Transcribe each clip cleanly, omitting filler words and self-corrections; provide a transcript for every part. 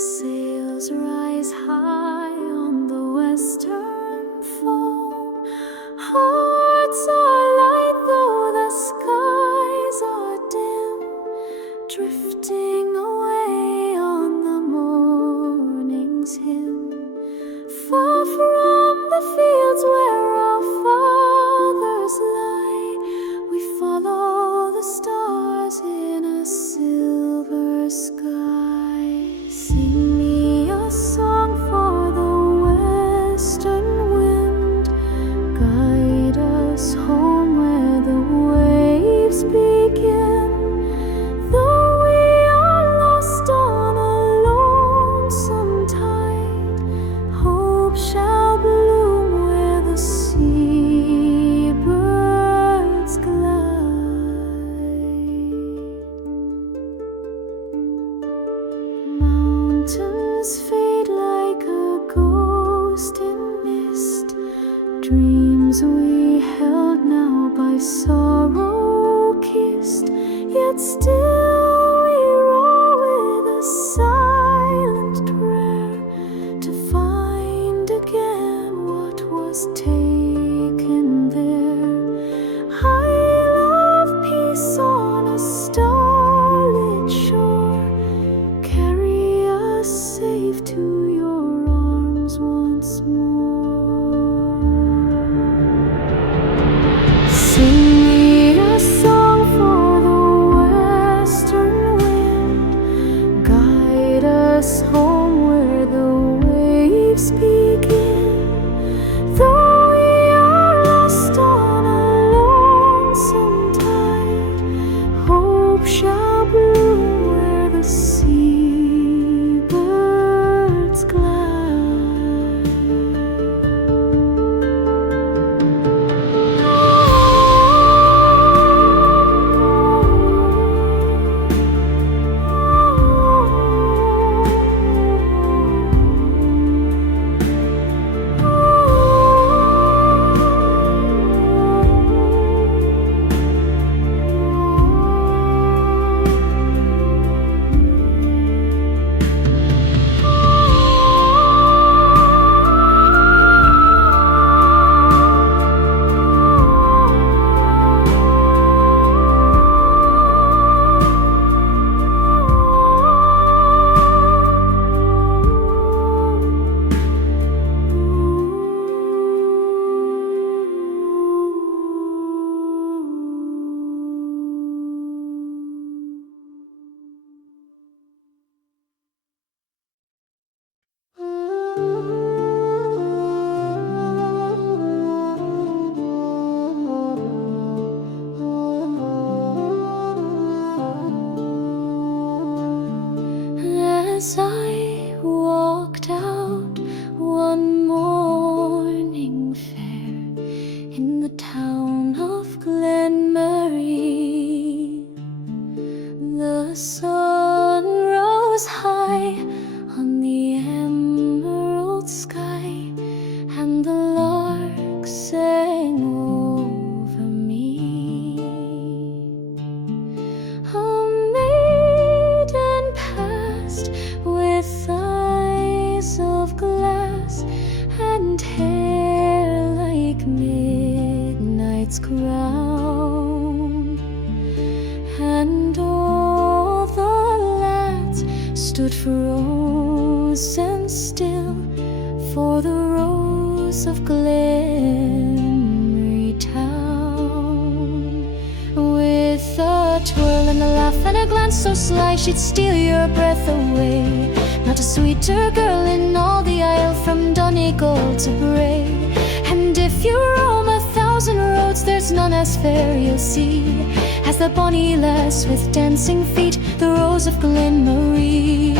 Sails rise high on the western foam. Hearts are light though the skies are dim, drifting away on the morning's hymn. Far from the fields where our fathers lie, we follow the stars in a silver sky. Sing me a song for the western wind, guide us home where the waves begin. Though we are lost on a lonesome tide, hope shall bloom where the seabirds glide. Mountains fade like a ghost in mist, dreams we held now by sorrow kissed. Yet still we roar with a silent prayer to find again what was taken there. I love peace on a starlit shore, carry us safe to your arms once more. Sing me a song for the western wind, guide us home where the waves begin. Though we are lost on a lonesome tide, hope shall bloom where the seabirds glide. As I walked out one morning fair in the town of Glenmarie, the sun rose high on the emerald sky, and the lark sang over me. A maiden passed with eyes of glass and hair like midnight's crown, and all the lads stood frozen still for the rose of Glenmarie town. With a twirl and a laugh and a glance so sly, she'd steal your breath away. Not a sweeter girl in all the isle, from Donegal to Bray. And if you roam 1,000 roads, there's none as fair you'll see as the bonny lass with dancing feet, the rose of Glenmarie.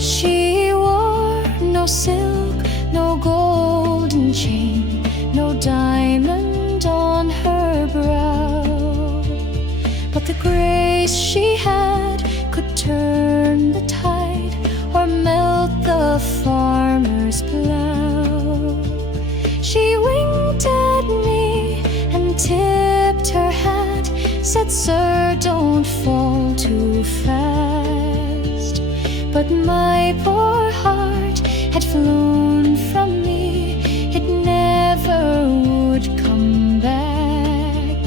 She wore no silk, no golden chain, no diamond on her brow, but the grace she had could turn the tide or melt the farmer's plough. She winked at me and tipped her hat, said, "Sir, don't fall too fast." But my poor heart had flown from me, it never would come back.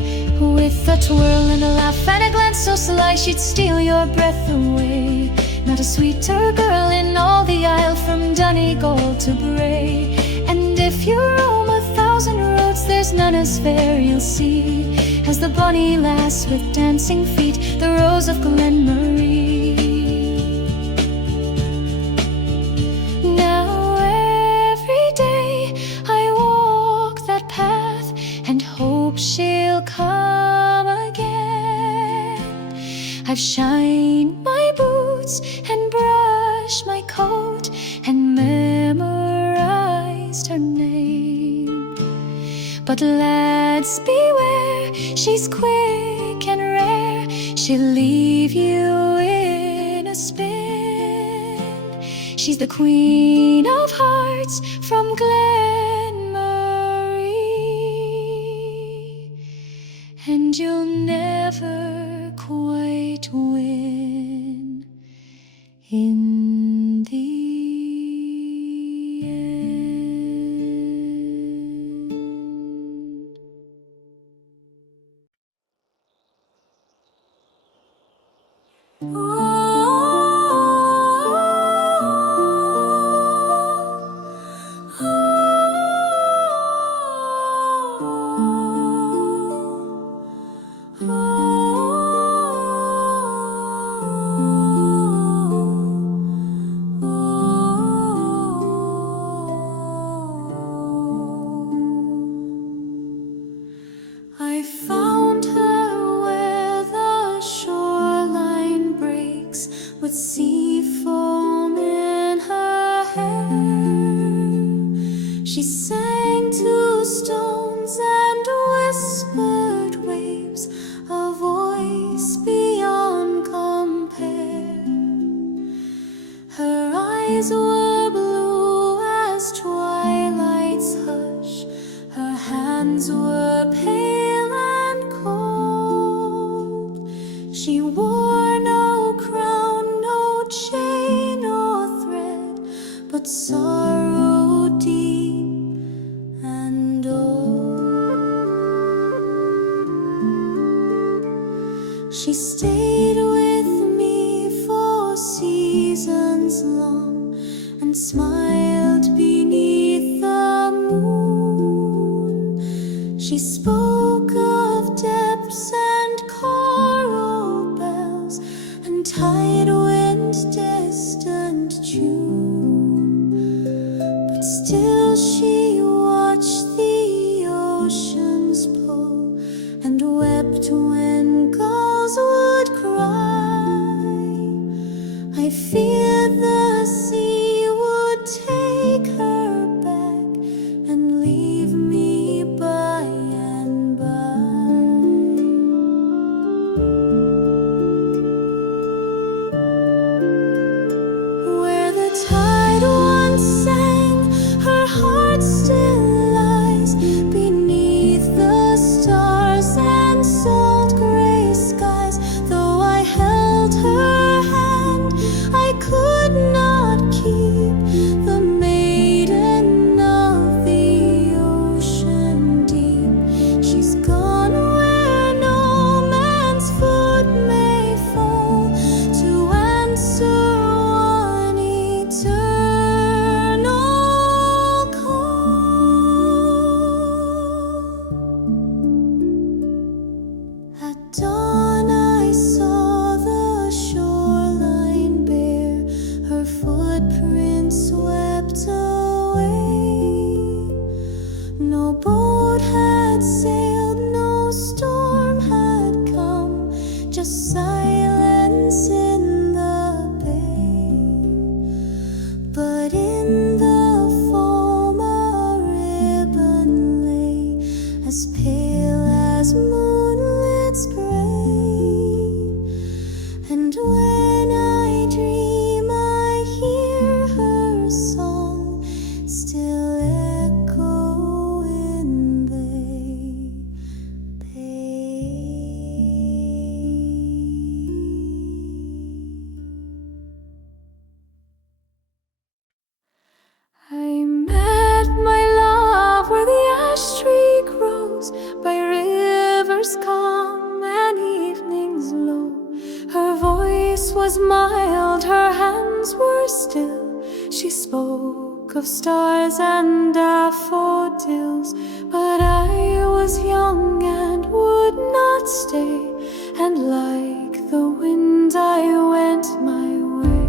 With a twirl and a laugh and a glance so sly, she'd steal your breath away. Not a sweeter girl in all the isle, from Donegal to Bray. And if you roam 1,000 roads, there's none as fair you'll see as the bonny lass with dancing feet, the Rose of Glenmarie. Now every day I walk that path and hope she'll come again. I've shined my boots and brushed my coat and memorized her name. But lads, beware, she's quick and rare, she'll leave you in a spin. She's the Queen of Hearts from Glenmarie, and you'll never quite win in the I found her where the shoreline breaks, with sea foam in her hair. She sang to stones and whispered waves, a voice beyond compare. Her eyes were blue as twilight's hush, her hands were pale and cold. She wore no crown, no chain or thread, but sorrow deep and old. She stayed with me for seasons long and smiled beneath the moon. She spoke of depths and coral bells and tide wind distant June. But still she watched the oceans pull and wept when gulls would cry. I feared the sea would voice was mild, her hands were still. She spoke of stars and daffodils, but I was young and would not stay, and like the wind I went my way.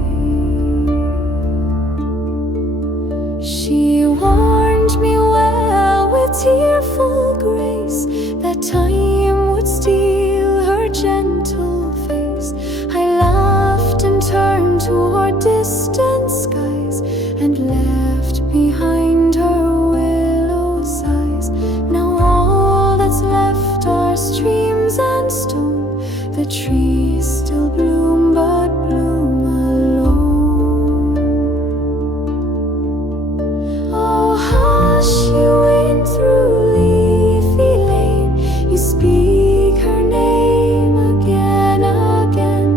She warned me well with tearful grace that time would steal her gentle face. I laughed and turned toward distant skies and left behind her willow sighs. Now all that's left are streams and stone. The trees still bloom, but bloom alone. Oh, hush, you wind through leafy lane. You speak her name again, again.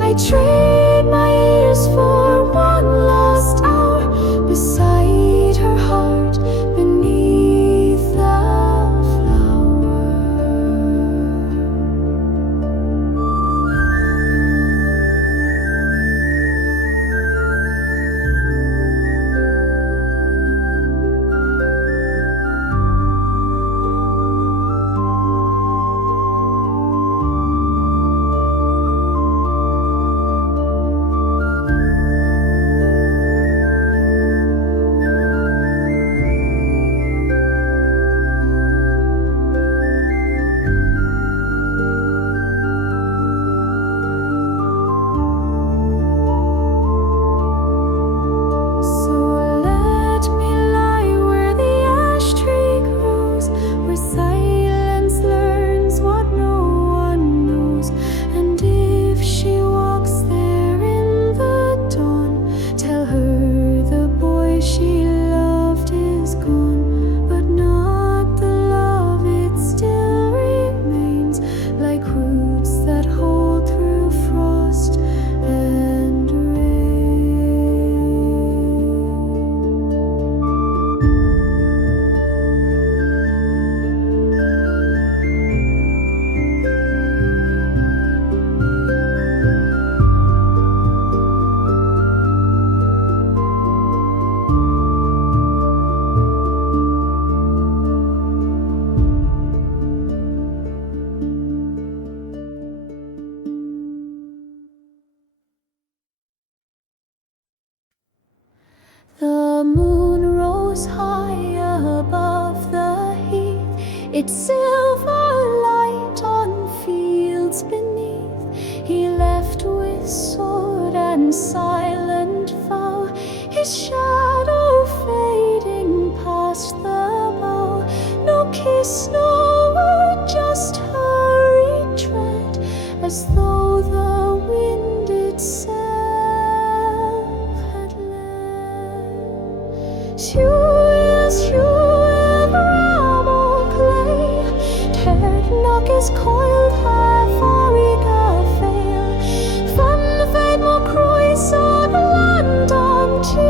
I trade my ears for one last hour beside her heart beneath the flower. The moon rose high above the heath, its silver light on fields beneath. He left with sword and silent vow, his shadow fading past the bow. No kiss, no word, just hurried tread, as though the wind itself had led. Knock is coiled her farriga fail. Van fed more croissant land unto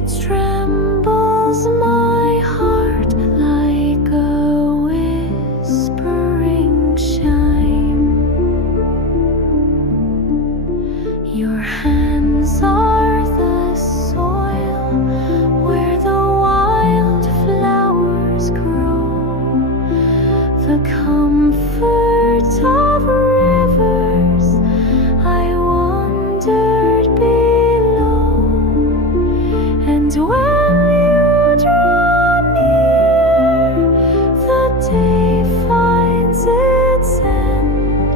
it trembles my heart like a whispering chime. Your hands are the soil where the wild flowers grow, the comfort of rivers I wandered below. And when you draw near, the day finds its end.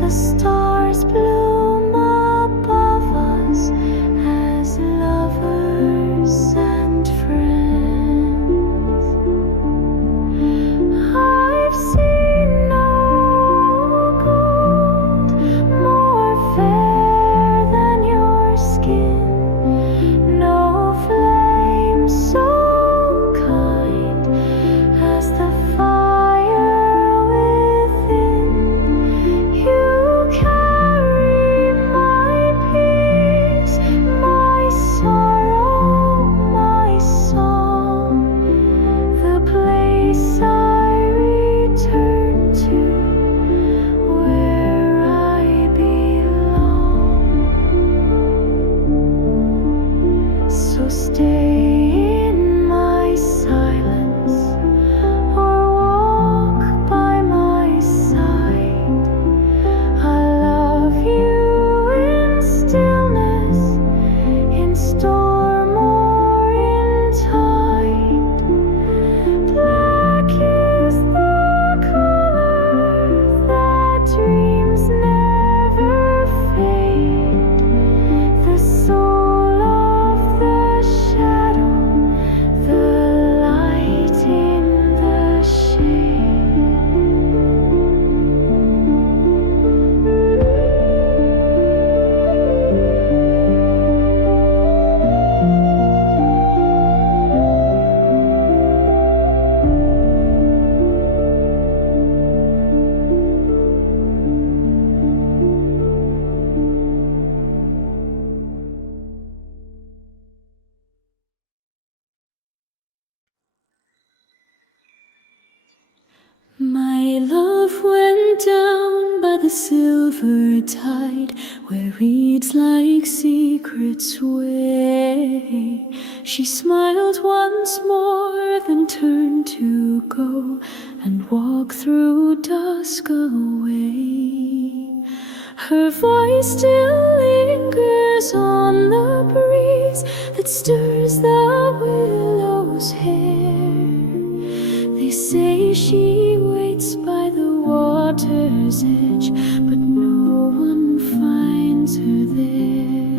The stars bloom above us as lovers and friends. I've seen no gold more fair than your skin, no flame so kind as the fire within. You carry my peace, my sorrow, my song, the place I return to, where I belong. So stay in my silence or walk by my side. I love you in stillness, in storm or in tide. Black is the color that dreams never fade, the soul of the shadow, the light in the shade. My love went down by the silver tide, where reeds like secrets sway. She smiled once more, then turned to go and walk through dusk away. Her voice still lingers on the breeze that stirs the willow's hair. They say she waits by the water's edge, but no one finds her there.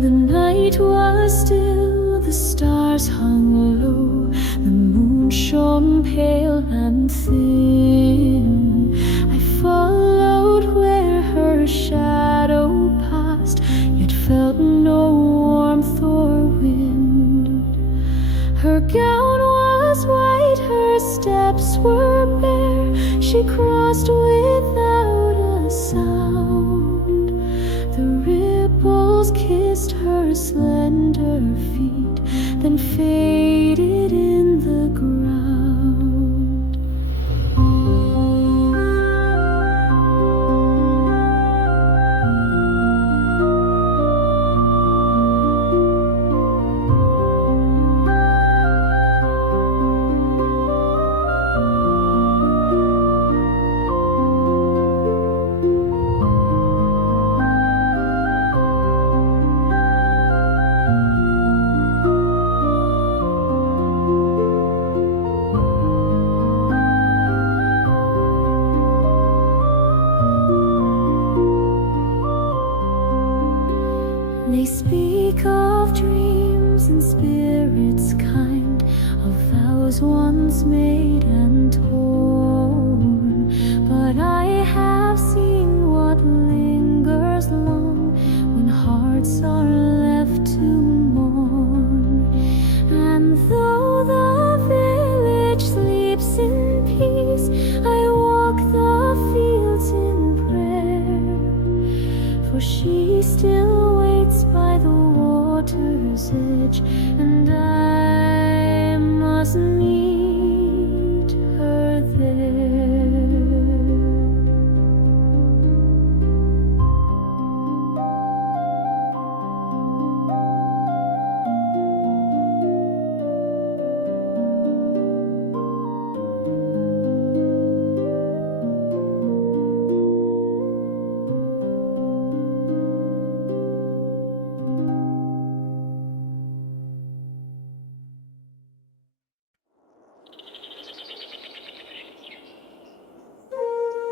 The night was still, the stars hung low, the moon shone pale and thin. I followed where her shadow passed, yet felt no warmth or wind. Her gown was white, her steps were bare, she crossed without a sound. The ripples kissed her slender feet, then faded in the ground. They speak of dreams and spirits kind, of vows once made and torn. But I have seen what lingers long when hearts are left to mourn. And though the village sleeps in peace,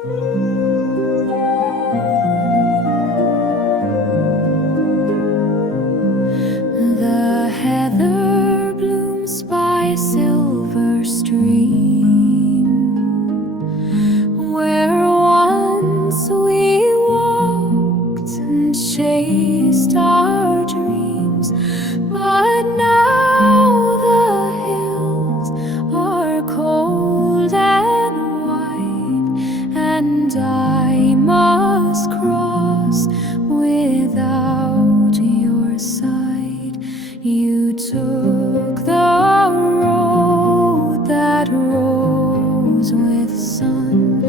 The heather blooms by a silver stream, where once we walked and chased our dreams. But now the hills are cold and white, and I must cross without your sight. You took the road that rose with sun.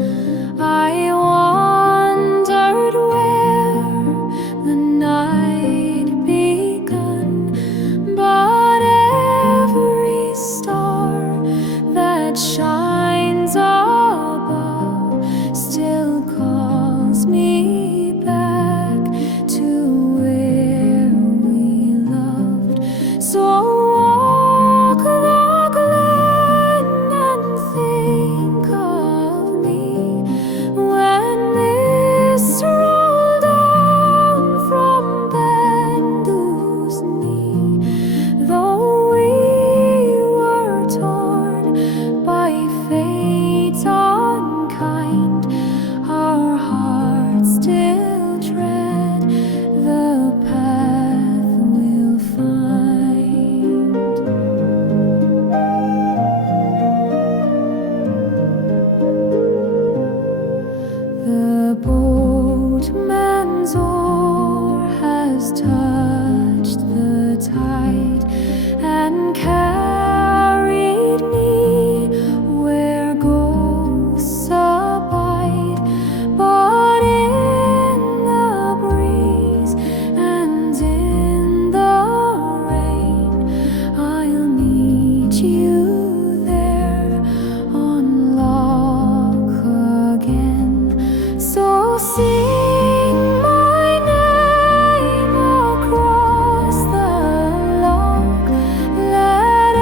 I wandered where the night begun, but every star that shines above still calls me back to where we loved. So walk the glen and think of me when mist roll down from Bendu's knee. Though we were torn by fate unkind, our hearts still tread the path we'll find. The boatman's oar has touched the tide and carried me where ghosts abide. But in the breeze and in the rain, I'll meet you there on Loch again. So sing my name across the loch, let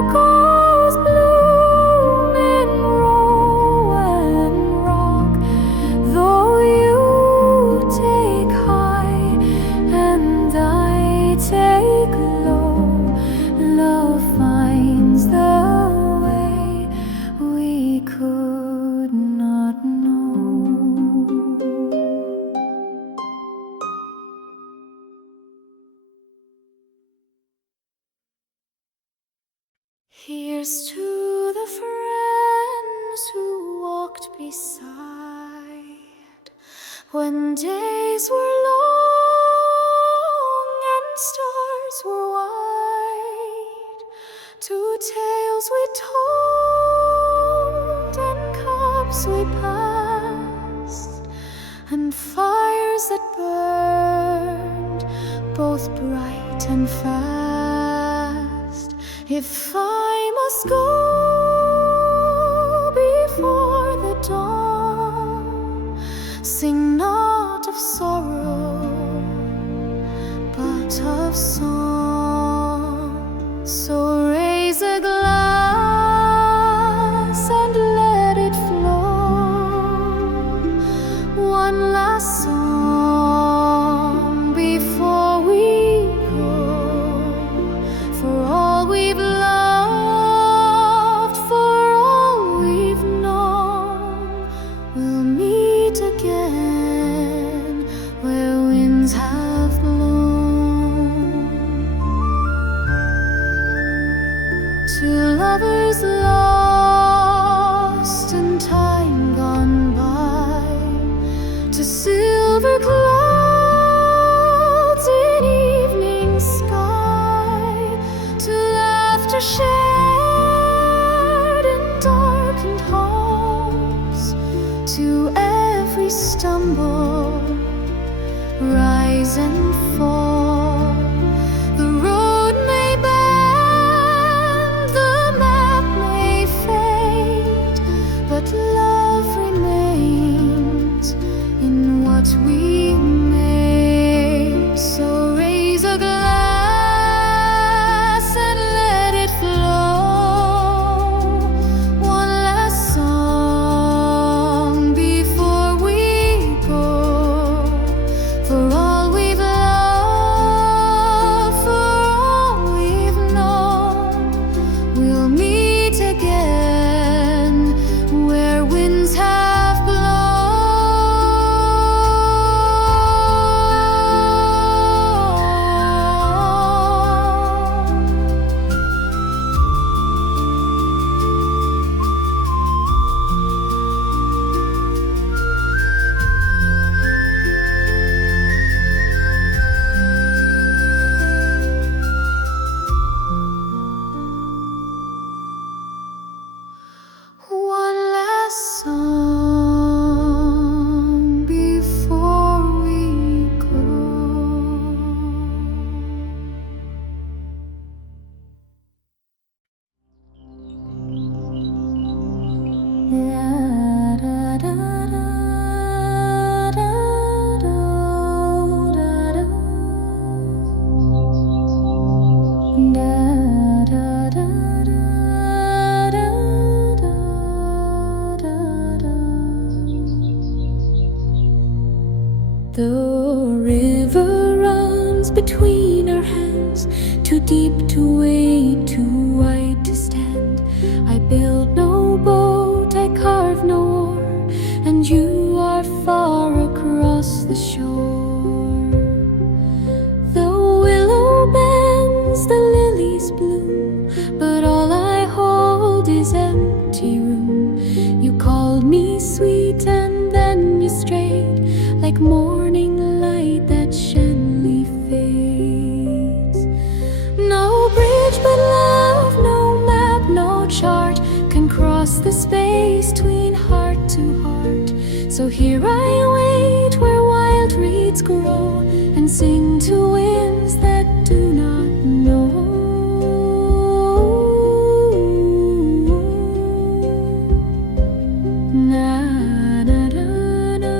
echoes bloom in Rowan Rock. Though you take high and I take low, love finds the way we could not know. Here's to the friends who walked beside when days were long and stars were wide. To tales we told and cups we passed, and fires that burned both bright and fast. If I must go before the dawn, sing not of sorrow, but of song. So raise a glass and let it flow, one last song before we go, for all we've loved shadows, too deep to wade, too wide to stand. I build no boat, I carve no oar, and you are far across the shore. The willow bends, the lilies bloom, but all I hold is empty room. You called me sweet and then you strayed, like morning light that gently fades. No bridge but love, no map, no chart can cross the space between heart to heart. So here I wait where wild reeds grow and sing to winds that do not know. Na, na, na, na,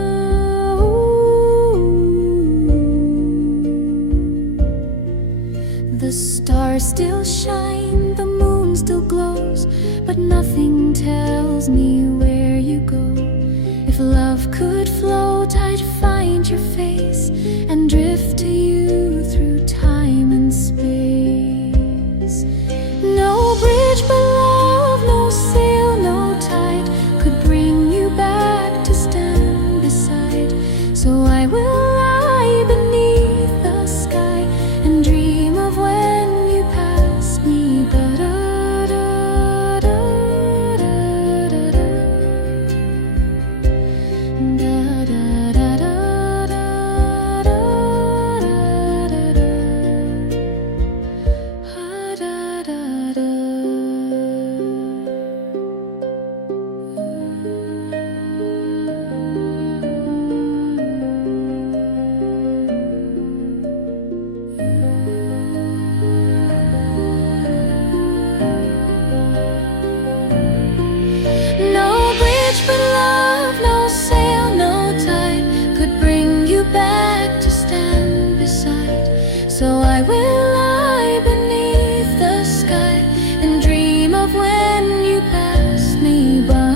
the stars still shine, the moon still glows, but nothing tells me where you go. If love could float, I'd find your face and drift to you through time and space. No bridge but love, no sail, no tide could bring you back to stand beside. So I will lie beneath the sky and dream of when you passed me by. So I will lie beneath the sky and dream of when you passed me by.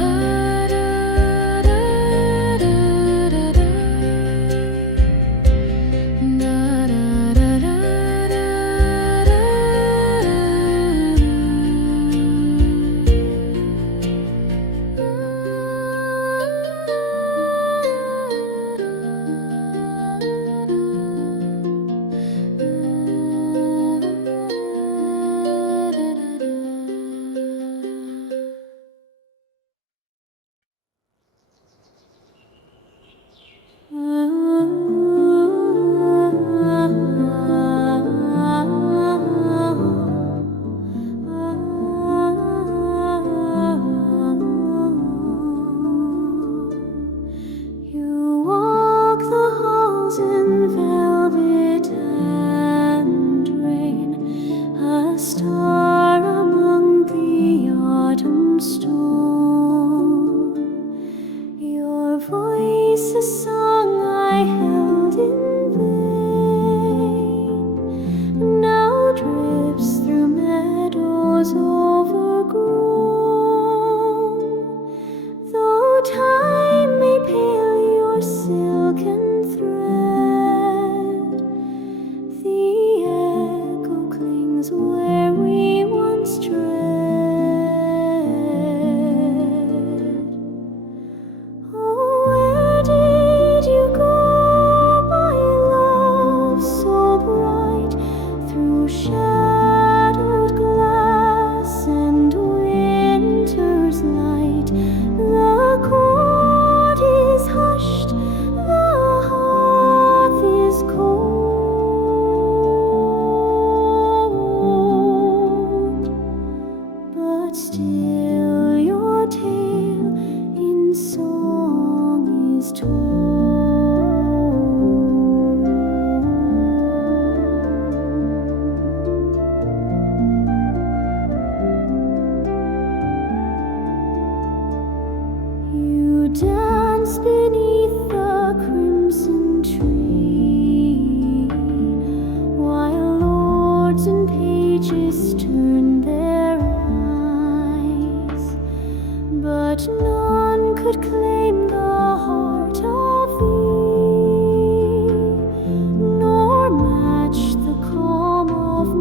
Of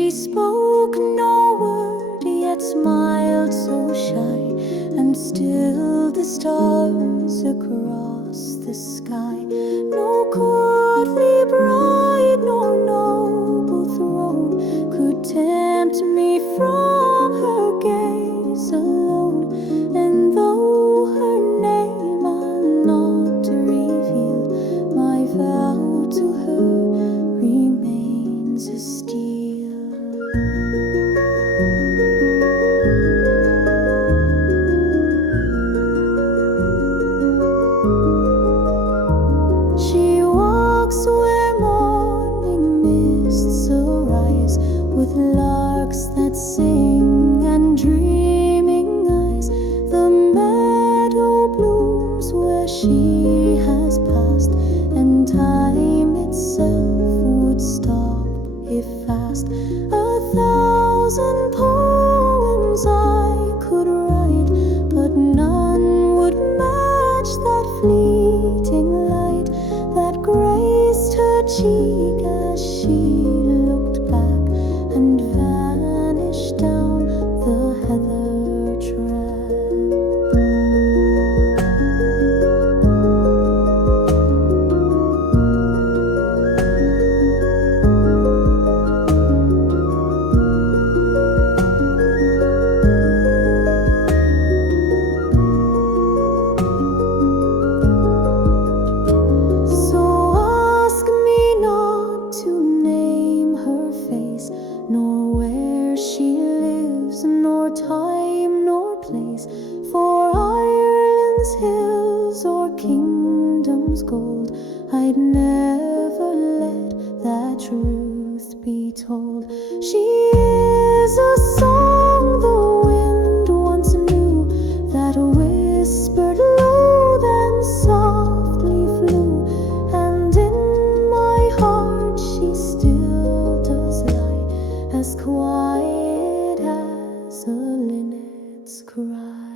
She spoke no word, yet smiled so shy, and still the stars across the sky. No courtly bride nor noble throne could tempt me from her gaze alone. And though her name I'll not reveal, my vow to her remains a steel. She walks where morning mists arise, with larks that sing and dreaming eyes. The meadow blooms where she has passed, and time itself would stop if fast. 1,000 poems I could write, but none would match that fleeting light that graced her cheek as she looked back and vanished down the heather track. So ask me not to name her face, nor where she lives, nor time nor place. For Ireland's hills or kingdom's gold, I'd never let that truth be told. She is a song the wind once knew, that whispered low then softly flew. And in my heart she still does lie, as quiet as a linnet's cry.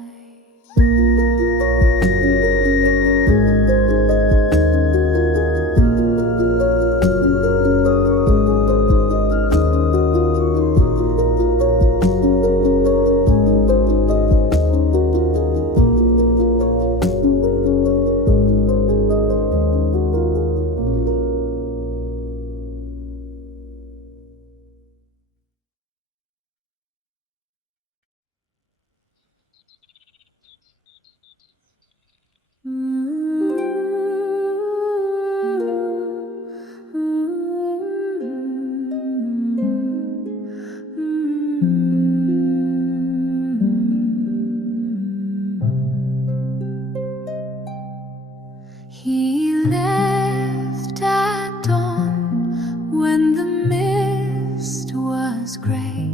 He left at dawn when the mist was gray,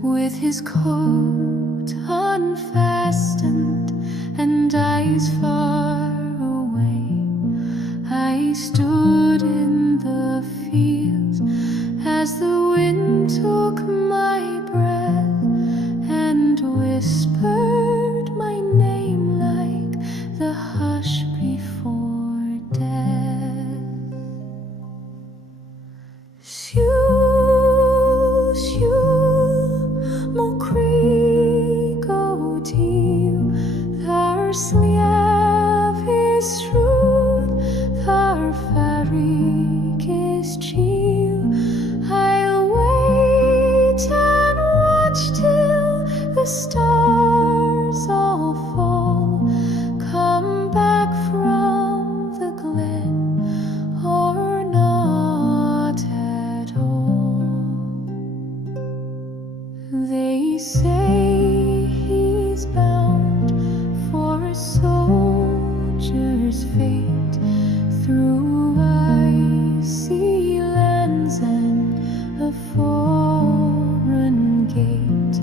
with his coat unfastened and eyes far away. I stood in the fields as the wind took my breath and whispered my name like the hush before death. Siu, siu, mo creek o tiu, thar sliev is true, thar farik is chill. I'll wait and watch till the stars all fall, come back from the glen, or not at all. They say he's bound for a soldier's fate through icy lands and a foreign gate,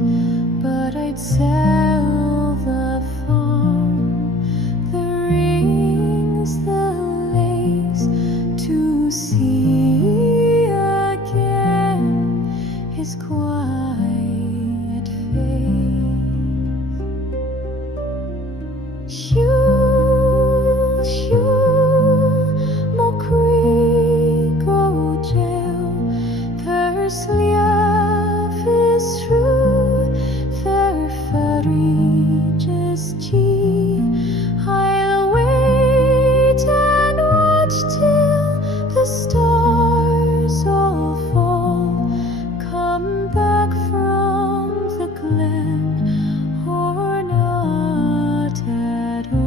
but I'd sell the farm, the rings, the lace, to see again his quiet face. Shoo, shoo, mo creek o jail, curse through fair reaches tea. I'll wait and watch till the stars all fall, come back from the glen, or not at all.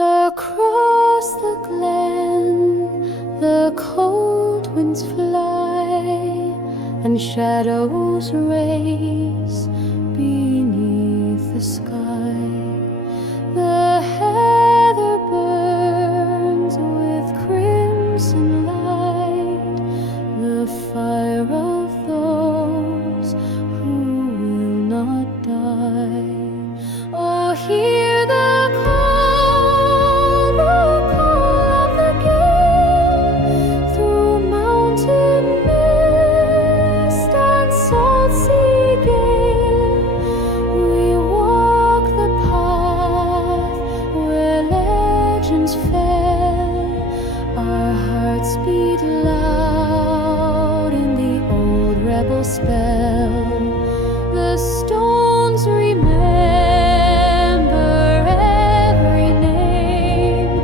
Across the glen, the cold winds fly, and shadows race beneath the sky. The heather burns with crimson light, the fire of those who will not die. Oh, hear the call of the gale, through mountain mist and salt sea gale. We walk the path where legends fell. Our hearts beat loud in the old rebel spell. The stones remember every name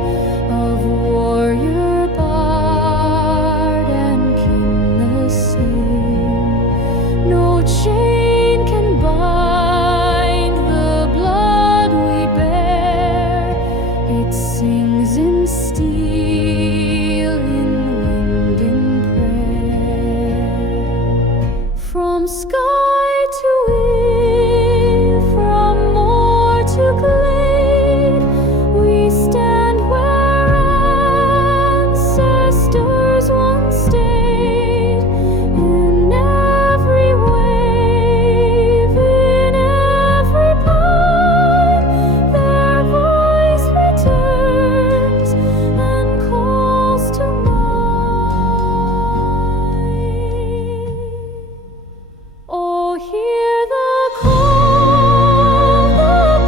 of warrior, bard, and king the same. No chain can bind the blood we bear. It sings in steel, in wind, in prayer. From sky to hill, from moor to glade, we stand where ancestors once stayed. In every wave, in every pine, their voice returns and calls to mind. Oh, hear the call of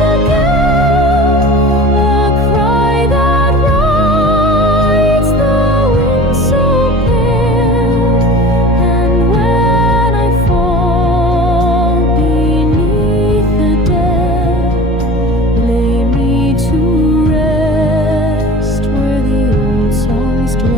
the gale, the cry that rides the wind so pale. And when I fall beneath the dead, lay me to rest where the old songs dwell.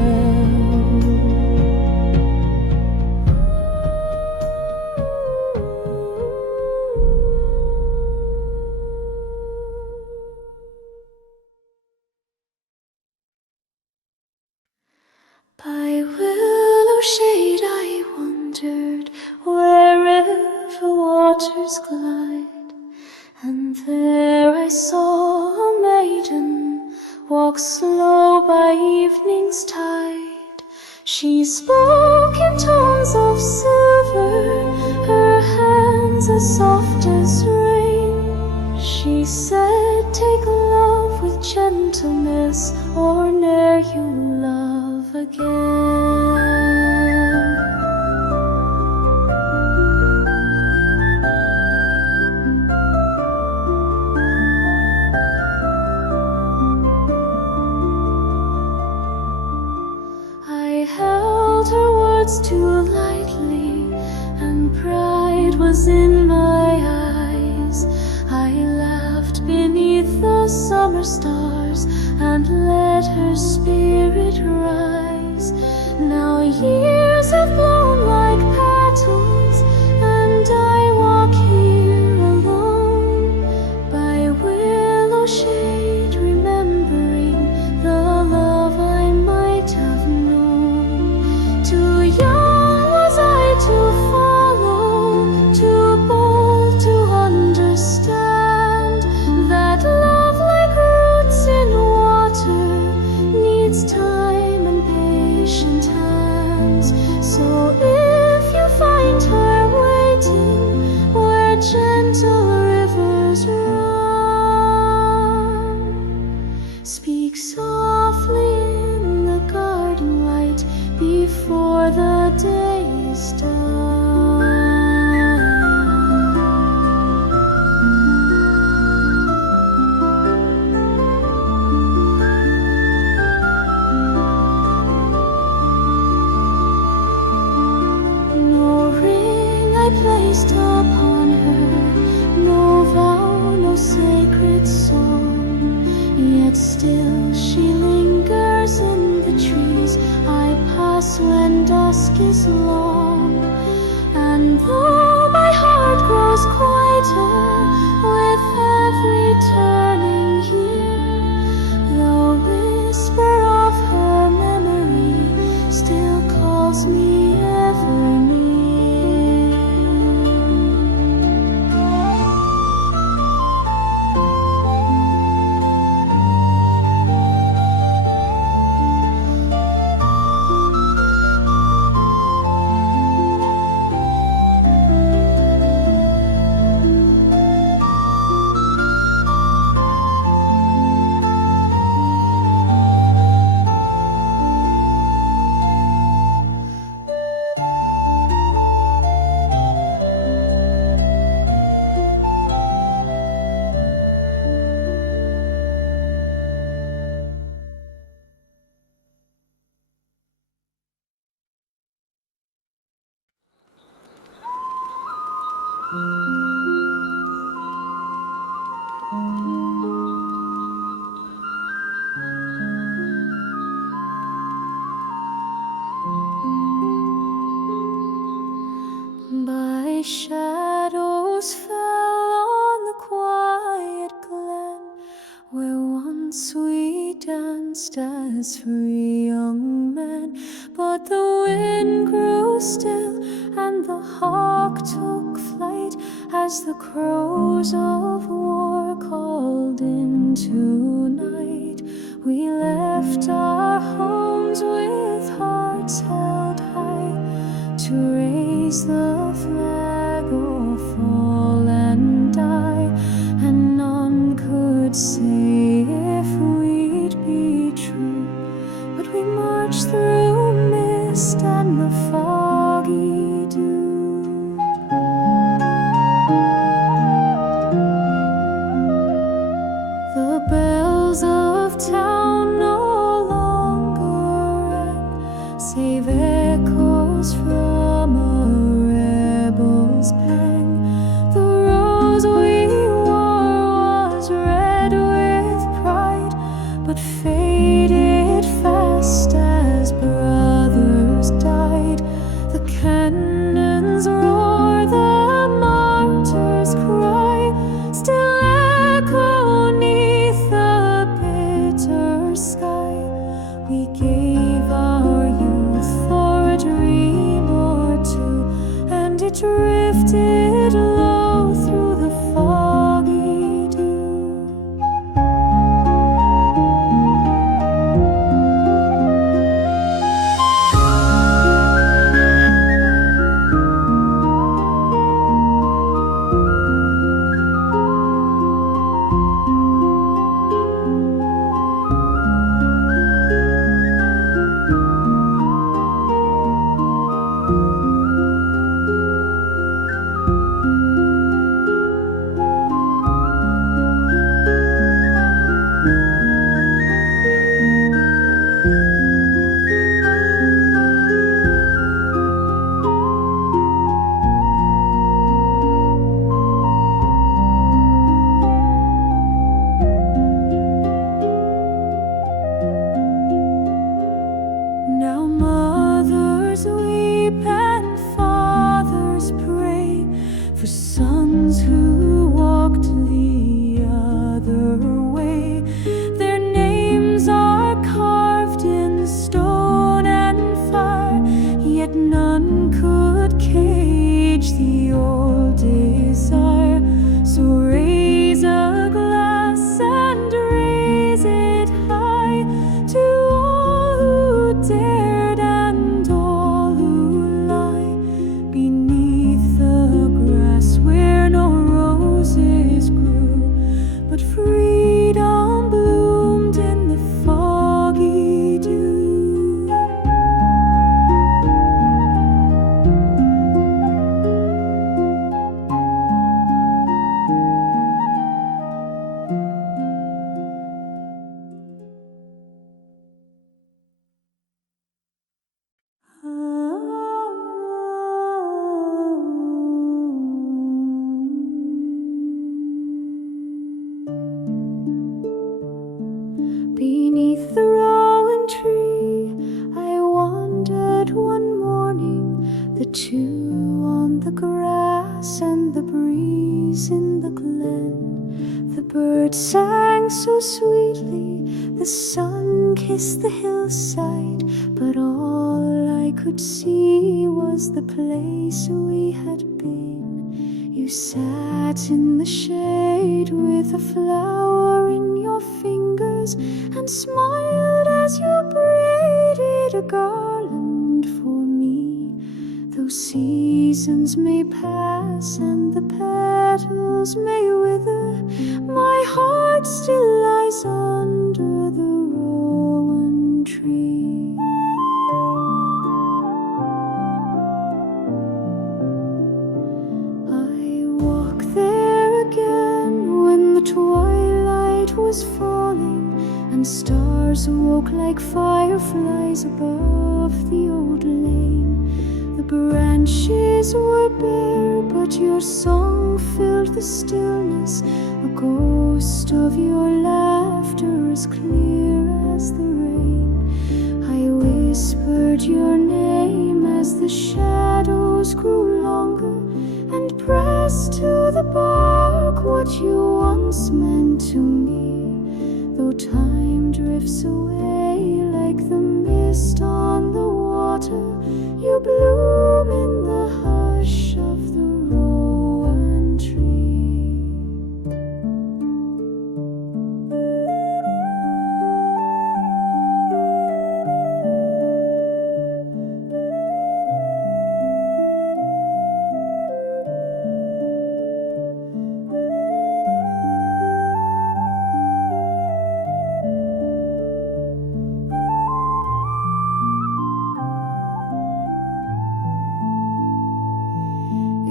By willow shade I wandered, wherever waters glide, and there I saw a maiden walk slow by evening's tide. She spoke in tones of silver, her hands as soft as rain. She said, take love with gentleness, or ne'er you love again. I held her words too lightly, and pride was in my eyes. I laughed beneath the summer stars and let her spirit rise. Now years have blown like petals, and I walk here alone by willow shade, remembering the love I might have known. Too young was I to follow, too bold placed upon her, no vow, no sacred song, yet still she lingers in the trees I pass when dusk is long. And though my heart grows quieter with every turning year, the whisper of her memory still calls me ever near. By shadows fell on the quiet glen, where once we danced as free young men. But the wind grew still and the hawk took flight as the crows of war called into night. We left our homes with hearts held high to raise the flag or fall and die, and none could say if we'd be true. But we marched through mist and the foggy dew. The bells of town no longer rang, save echoes from a rebel's pang. The rose we wore was red with pride, but faded fast as brothers died. The cannons roar, the martyrs cry, still echo 'neath the bitter sky. We gave our youth for a dream or two, and it drifted low through the foggy dew. Beneath the rowan tree I wandered one morning, the two on the grass and the breeze in the glen. The birds sang so sweetly, the sun kissed the hillside, but all I could see was the place we had been. You sat in the shade with a flower in your fingers and smiled as you braided a garland for me. Though seasons may pass and the petals may wither, my heart still lies under the rowan tree. I walk there again when the twilight was falling and stars awoke like fireflies above the old lane. The branches were bare, but your song filled the stillness, a ghost of your laughter as clear as the rain. I whispered your name as the shadows grew longer and pressed to the bark what you once meant to me. Though time drifts away like the mist on the water, you bloom in the hush of the rowan tree.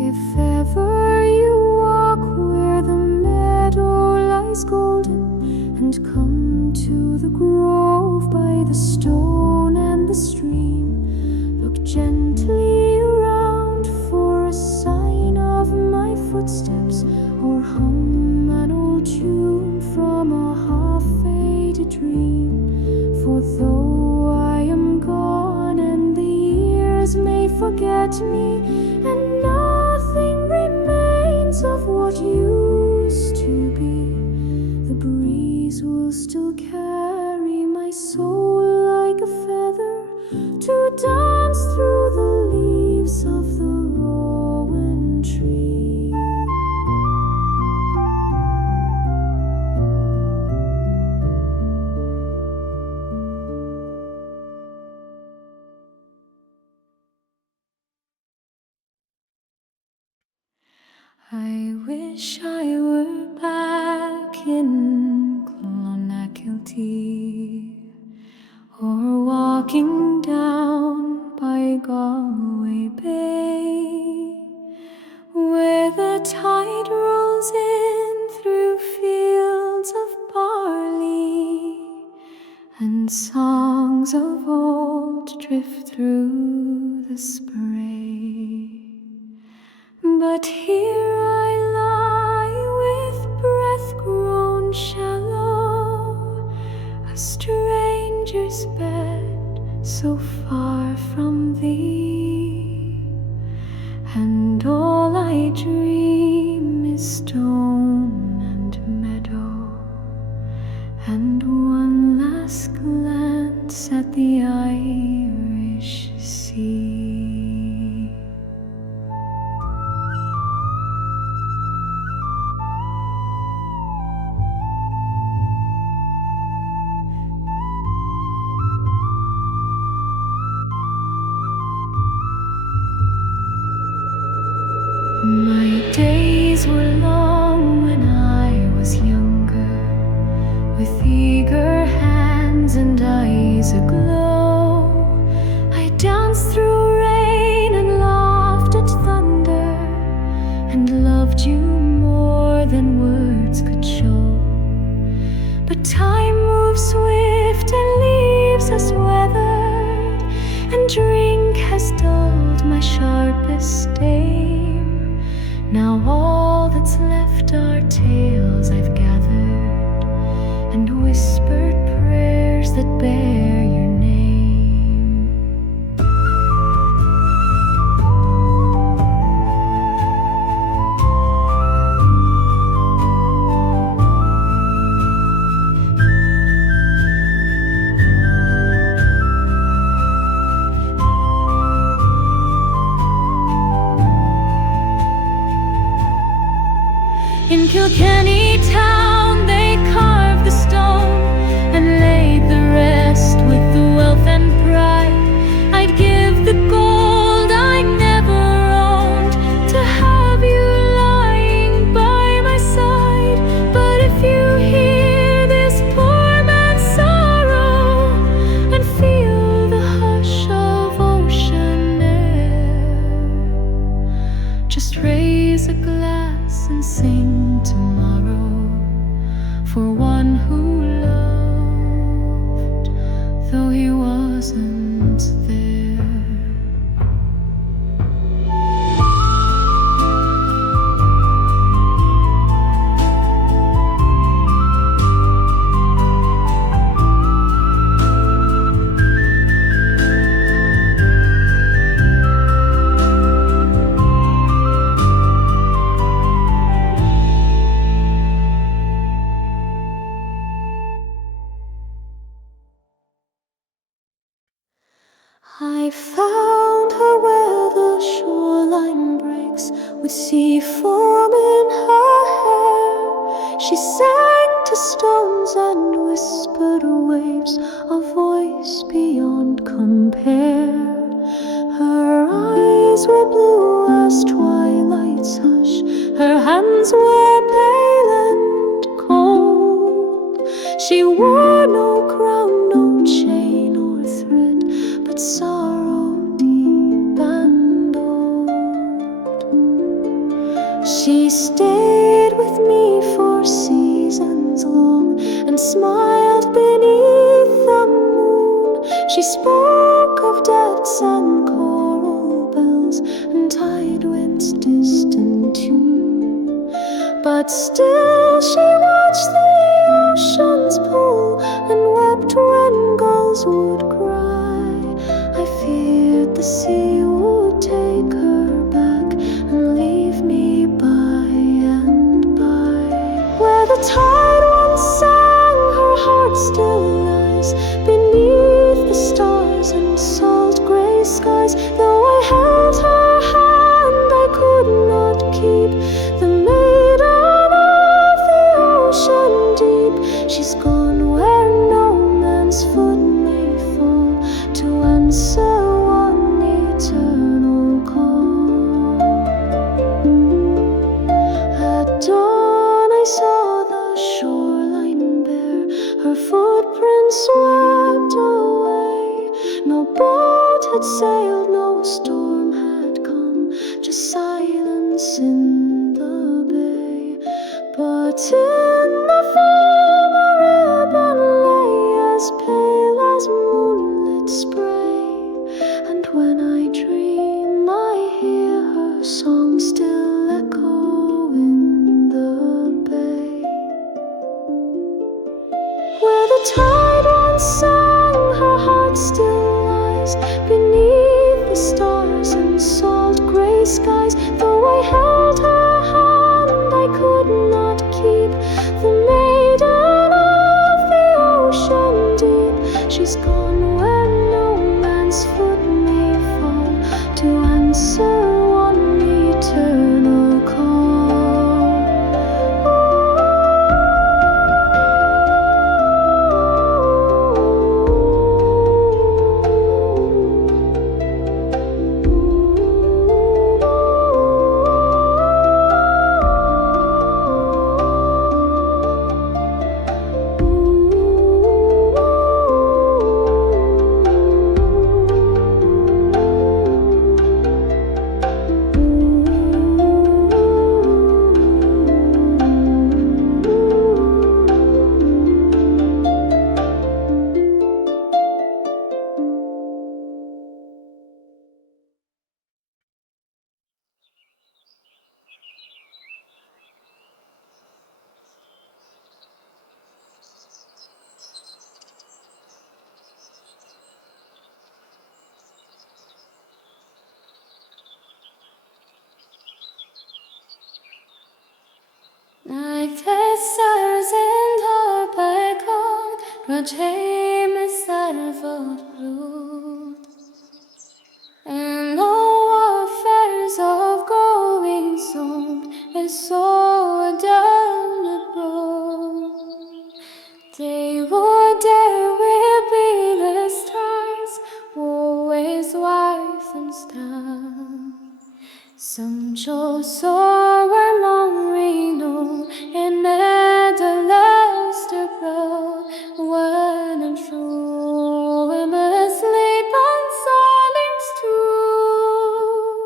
If ever you walk where the meadow lies golden and come to the grove by the stone and the stream, look gently around for a sign of my footsteps, or hum an old tune from a half-faded dream. For though I am gone and the years may forget me, and nothing remains of what used to be, the breeze will still carry my soul like a feather to dance through the leaves of the rowan tree. I wish I were back in Clonakilty, or walking down by Galway Bay, where the tide rolls in through fields of barley, and songs of old drift through the spray. But here I lie with breath grown shallow, a stranger's bed so far from thee, and all I dream is stone and meadow, and one last glance at the Irish Sea. My days were long when I was younger, with eager hands and eyes aglow. I danced through rain and laughed at thunder, and loved you more than words could show. But time moves swift and leaves us weathered, and drink has dulled my sharpest aim. Now all that's left are tales I've gathered and whispered prayers that bear your name. In Kilkenny town they carved the stone and laid the rest with the wealth and pride. I'd give the gold I never owned to have you lying by my side. But if you hear this poor man's sorrow and feel the hush of ocean air, just raise a glass and sing tomorrow for one who loved, though he wasn't there. I found her where the shoreline breaks, with sea foam in her hair. She sang to stones and whispered waves, a voice beyond compare. Her eyes were blue as twilight's hush, her hands were pale and cold. She wore no crown, no chain or thread, but sorrow deep and old. She stayed with me for seasons long and smiled beneath the moon. She spoke of depths and coral bells and tide winds' distant tune. But still she watched the ocean's pull and wept when gulls would cry. I feared the sea would take her back and leave me by and by. Where the tide once sang, her heart still lies, beneath the stars and salt grey skies. Though I held her hand, I could not keep the maiden of the ocean deep. She's gone where no man's foot may fall to answer one eternal call. At dawn I saw the shoreline bare, her footprints swept away. No boat had sailed, no storm had come, just silence in the bay. But in the foam a ribbon lay, as pale as moonlit spray. And when I dream I hear her song still echo in the bay. Where the tide once sang, her heart still lies, beneath the stars and salt grey skies. Though I held her hand, I could not keep the maiden of the ocean deep. She's gone where no man's foot may fall to answer one eternal call. Ooh. het hemelsterveld bloed. And all affairs of growing sound is so done abroad. They would there will be the stars, always wise and star. Some chose soar long renown and at the last abroad. When I'm true, I'm asleep on silence true.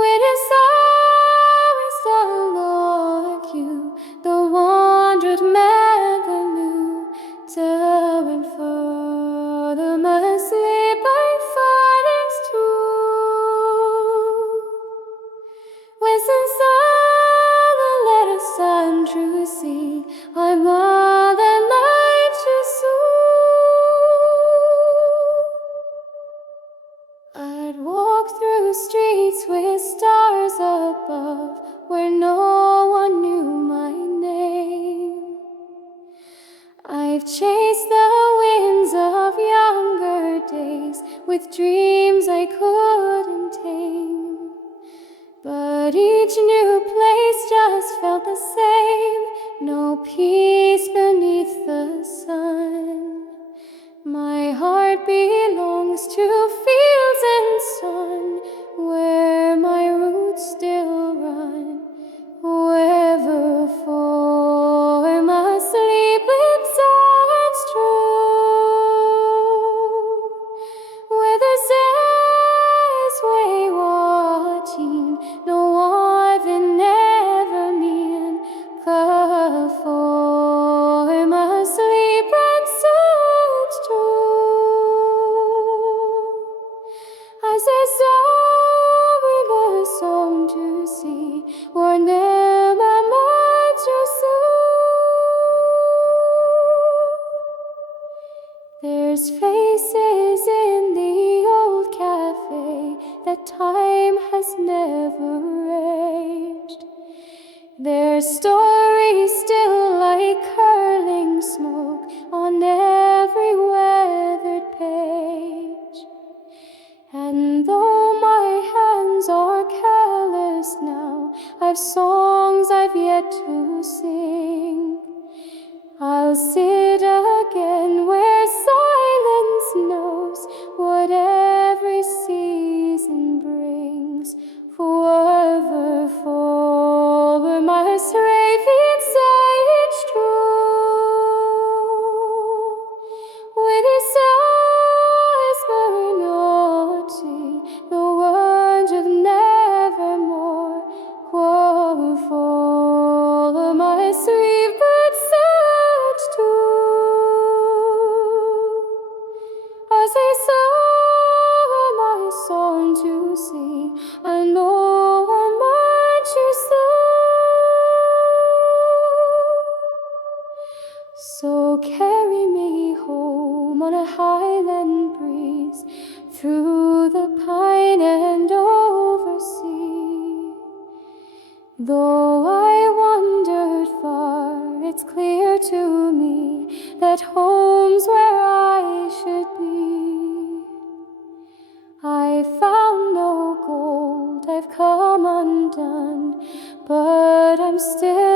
When it's always the Lord you, the wandered man knew, towering further, asleep on silence true. When since all the letter sun true see, I'm more than life to soothe. I'd walk through streets with stars above, where no one knew my name. I've chased the winds of younger days with dreams I couldn't tame. But each new place just felt the same, no peace beneath the sun. My heart belongs to fields and sun, where my roots still run. Whoever for must sleep with such true, where the stars way watching, no one never mean, for must sleep with such true. As a sorry song to see, or never much or so. There's faces in the old cafe that time has never aged. Their stories still like curling smoke on every weathered page. And though my hands are careless now, I've songs I've yet to sing. I'll sit again where silence knows what every season brings. Forever forward my slave inside each true. With his eyes burn not see the words of nevermore. Woe for my sweet but such too. As I saw my song to see, I know how much you saw. So carry me home on a highland breeze, through the pine and over sea. Though I wandered far, it's clear to me that home's where I should be. I found no gold, I've come undone, but I'm still